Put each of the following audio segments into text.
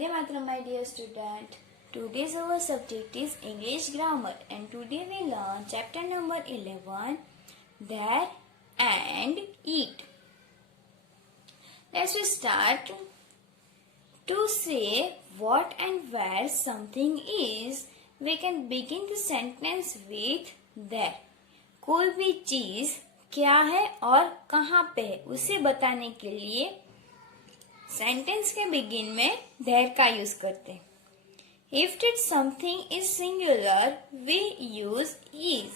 Hey Matra, my dear student. Today's our subject is English grammar, and today we learn chapter number 11, there and eat. Let's start. To say what and where something is, we can begin the sentence with there. कोई भी चीज क्या है और कहाँ पे है उसे बताने के लिए सेंटेंस के बिगिन में देयर का यूज करते हैं. If that something is singular we use is.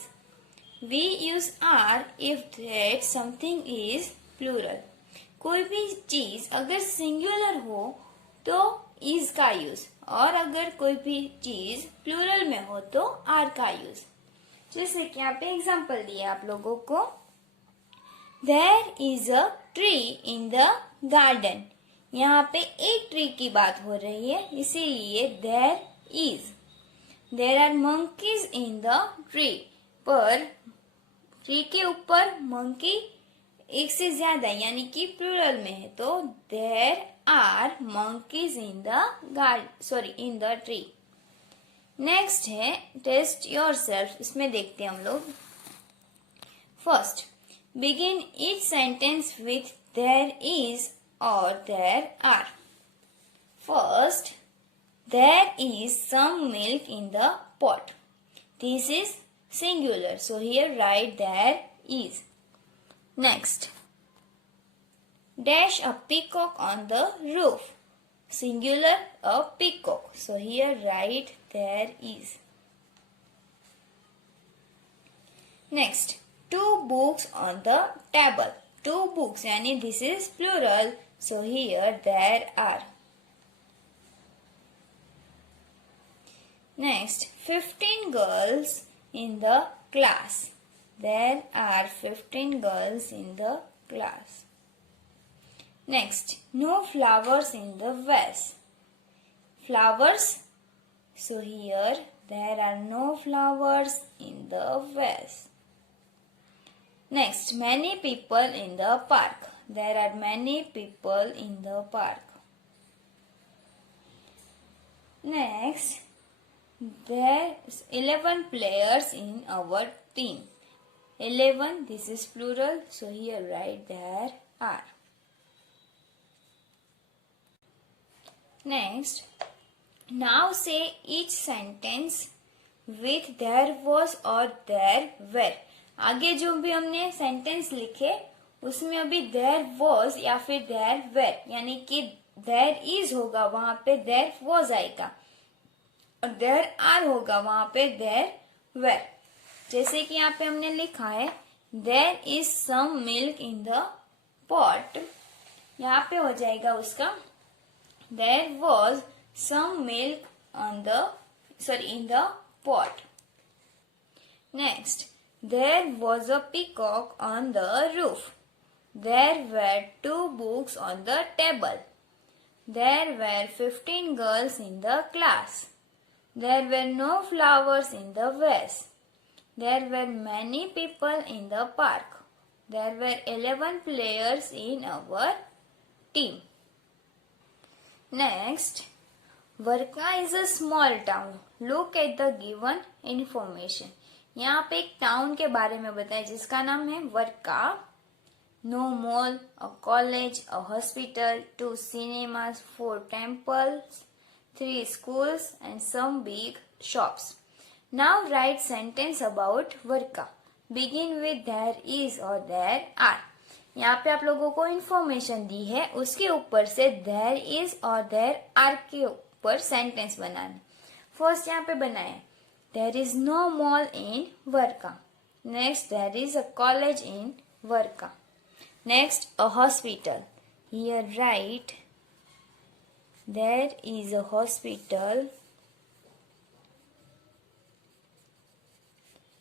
We use are if that something is plural. कोई भी चीज अगर सिंगुलर हो तो इज का यूज, और अगर कोई भी चीज प्लूरल में हो तो आर का यूज. जैसे कि यहाँ पे एग्जाम्पल दिया आप लोगों को. There is a tree in the garden. यहाँ पे एक ट्री की बात हो रही है, इसीलिए there is. There are monkeys in the tree. पर ट्री के ऊपर मंकी एक से ज्यादा यानी कि प्लूरल में है, तो there are monkeys in the tree. Next है टेस्ट योरसेल्फ. इसमें देखते हैं हम लोग. First, begin each sentence with there is or there are. First, there is some milk in the pot. This is singular, so here write there is. Next, dash a peacock on the roof. Singular, a peacock, so here write there is. Next, two books on the table. Two books, yani this is plural, so here there are. Next, 15 girls in the class. There are 15 girls in the class. Next, no flowers in the vase. Flowers, so here there are no flowers in the vase. Next, many people in the park. There are many people in the park. Next, there is 11 players in our team. 11, this is plural, so here write there are. Next, now say each sentence with there was or there were. आगे जो भी हमने sentence लिखे उसमें अभी there was या फिर there where, यानी कि देयर इज होगा वहां पे देयर वॉज आएगा, और देयर आर होगा वहां पे देयर वेर. जैसे कि यहाँ पे हमने लिखा है there is some milk in the pot. यहाँ पे हो जाएगा उसका there was some milk in the pot. Next, there was a peacock on the roof. There were two books on the table. There were 15 girls in the class. There were no flowers in the vase. There were many people in the park. There were 11 players in our team. Next, Varka is a small town. Look at the given information. यहाँ पे एक town के बारे में बताया जिसका नाम है Varca. No mall, a college, a hospital, 2 cinemas, 4 temples, 3 schools and some big shops. Now write sentence about वर्का. Begin with there is or there are. यहाँ पे आप लोगों को इंफॉर्मेशन दी है, उसके ऊपर से there is और there are के ऊपर सेंटेंस बनाना. फर्स्ट यहाँ पे बनाया there is no mall in Varka. Next, there is a college in Varka. Next, a hospital. Here write there is a hospital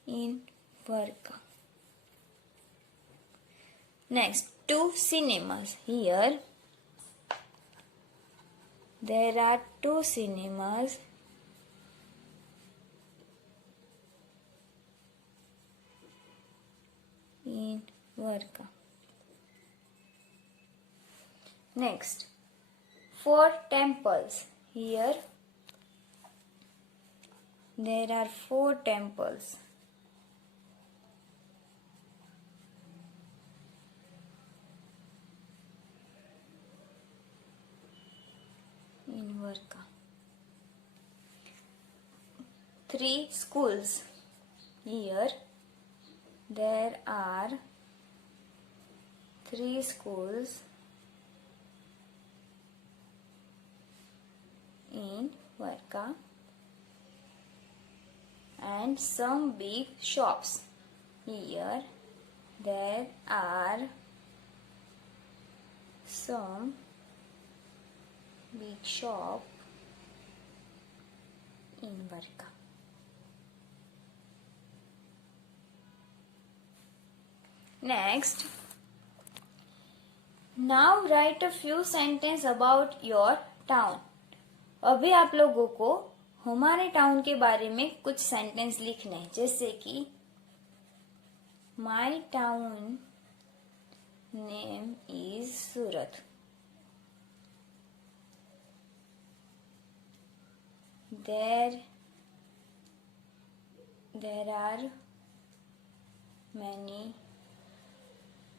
in Varka. Next, 2 cinemas. Here there are 2 cinemas in Varka. Next, 4 temples. Here there are 4 temples. In Varka. 3 schools. Here there are 3 schools in Varka and some big shops. Here there are some big shop in Varka. Next, now write a few sentences about your town. अभी आप लोगों को हमारे town के बारे में कुछ sentence लिखने हैं, जैसे कि माई town name is Surat. There are many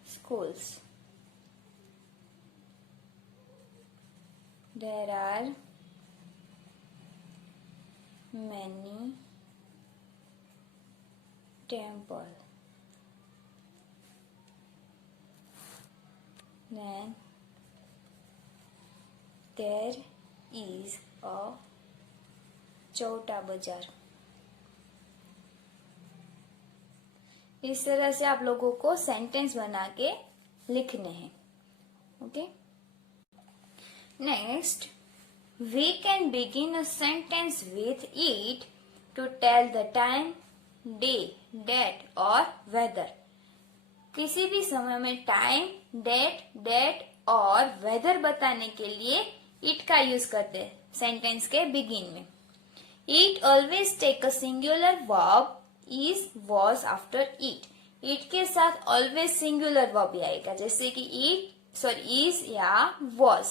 schools. There are many temples. Then there is a चौटा बाजार. इस तरह से आप लोगों को सेंटेंस बना के लिखने हैं. Okay. Next, we can begin a sentence with it to tell the time, day, date और वेदर. किसी भी समय में टाइम, डेट और वेदर बताने के लिए इट का यूज करते हैं सेंटेंस के बिगिन में. It always take a singular verb is was after it. It के साथ always singular verb ही आएगा, जैसे कि is या was.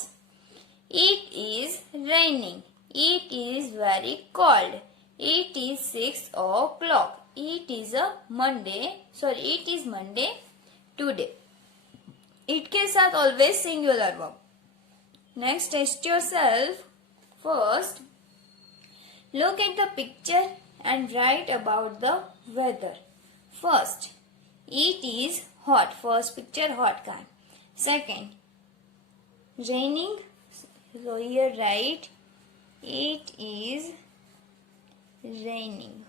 It is raining. It is very cold. It is 6 o'clock. It is Monday today. It के साथ always singular verb. Next, test yourself. First, look at the picture and write about the weather. First, it is hot. First picture hot का. Second, raining. So here write it is raining.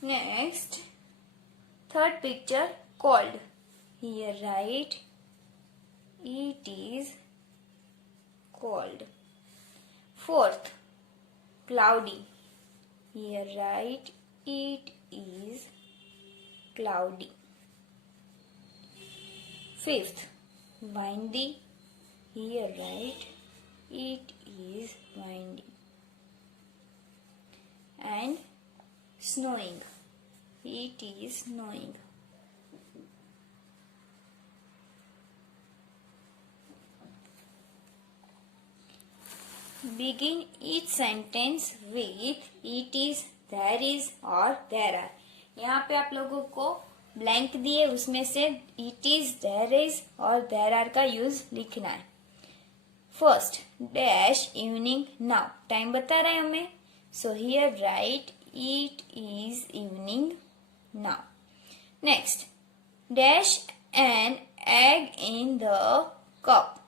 Next, third picture cold. Here write it is cold. Fourth, cloudy. Here write it is cloudy. Fifth, windy. Here write it is windy. And snowing. It is snowing. Begin each sentence with it is, there is और there are. यहाँ पे आप लोगों को blank दिए, उसमें से it is, there is और there are का यूज लिखना है. First, dash evening now. Time बता रहे हैं हमें. So here right it is evening now. Next, dash an egg in the cup.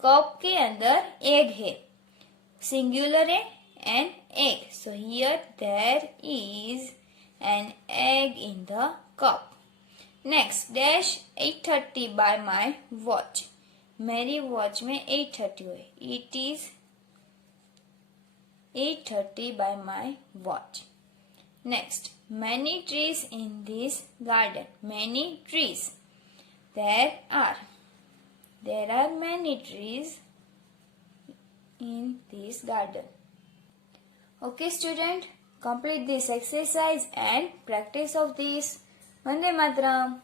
Cup के अंदर एग है. सिंगुलर है an egg. So here there is an egg in the cup. Next, dash 8:30 by my watch. मेरी watch में 8:30 हुए. It is 8:30 by my watch. Next, many trees in this garden. Many trees. There are many trees in this garden. Okay, student, complete this exercise and practice of this. Vande Mataram.